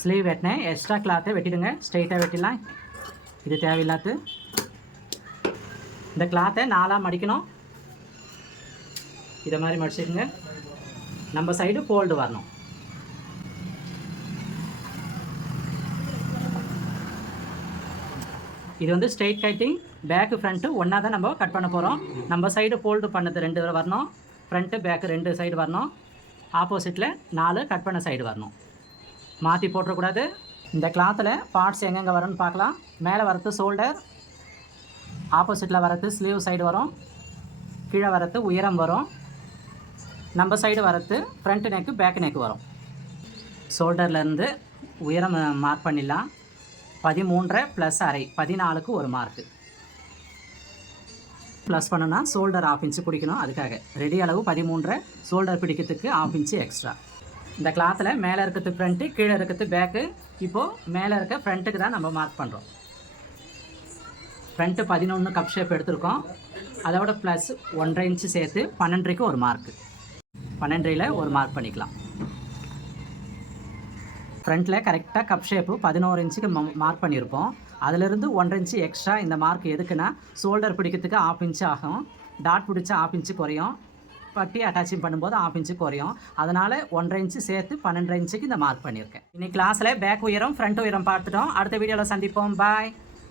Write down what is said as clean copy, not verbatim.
Sleeve வெட்டினேன். Extra கிளாத்தை வெட்டிடுங்க. ஸ்ட்ரெயிட்டாக வெட்டிடலாம். இது தேவையில்லாது. இந்த கிளாத்தை 4ஆக மடிக்கணும். இதை மாதிரி மடிச்சுக்குங்க. நம்ம சைடு ஃபோல்டு வரணும். இது வந்து ஸ்ட்ரெயிட் கட்டிங். பேக்கு ஃப்ரண்ட்டு ஒன்றா தான் நம்ம கட் பண்ண போகிறோம். நம்ம சைடு ஃபோல்டு பண்ணது 2 வரணும். ஃப்ரண்ட்டு பேக்கு 2 சைடு வரணும். ஆப்போசிட்டில் 4 கட் பண்ண சைடு வரணும். மாற்றி போட்டுறக்கூடாது. இந்த கிளாத்தில் பார்ட்ஸ் எங்கெங்கே வரும்னு பார்க்கலாம். மேலே வரது ஷோல்டர், ஆப்போசிட்டில் வரது ஸ்லீவ் சைடு வரும், கீழே வரது உயரம் வரும், நம்ம சைடு வரது ஃப்ரண்ட் நெக்கு பேக் நெக்கு வரும். ஷோல்டர்லேருந்து உயரம் மார்க் பண்ணிடலாம். 13 + அரை 14க்கு ஒரு மார்க்கு. ப்ளஸ் பண்ணோன்னா ஷோல்டர் 1/2 இன்ச்சு பிடிக்கணும். அதுக்காக ரெடி அளவு 13, ஷோல்டர் பிடிக்கிறதுக்கு 1/2 இன்ச்சு எக்ஸ்ட்ரா. இந்த கிளாத்தில் மேலே இருக்கிறது ஃப்ரண்ட்டு, கீழே இருக்கிறது பேக்கு. இப்போது மேலே இருக்க ஃப்ரண்ட்டுக்கு தான் நம்ம மார்க் பண்ணுறோம். ஃப்ரண்ட்டு 11 கப் ஷேப் எடுத்திருக்கோம். அதோட ப்ளஸ் 1.5 இன்ச்சு சேர்த்து 12க்கு ஒரு மார்க்கு. 12ல் ஒரு மார்க் பண்ணிக்கலாம். ஃப்ரண்ட்டில் கரெக்டாக கப் ஷேப்பு 11 இன்ச்சுக்கு மார்க் பண்ணியிருப்போம். அதிலிருந்து 1.5 இன்ச்சு எக்ஸ்ட்ரா. இந்த மார்க் எதுக்குன்னா ஷோல்டர் பிடிக்கிறதுக்கு 1/2 இன்ச்சு ஆகும். டாட் பிடிச்சா 1/2 இன்ச்சு குறையும். பட்டி அட்டாச்சிங் பண்ணும்போது 1/2 இன்ச்சு குறையும். அதனால் 1.5 இன்ச்சு சேர்த்து 12 இன்ச்சுக்கு இந்த மார்க் பண்ணியிருக்கேன். இன்னைக்கு கிளாஸில் பேக் உயரம் ஃப்ரண்ட் உயரம் பார்த்துட்டோம். அடுத்த வீடியோவில் சந்திப்போம். பாய்.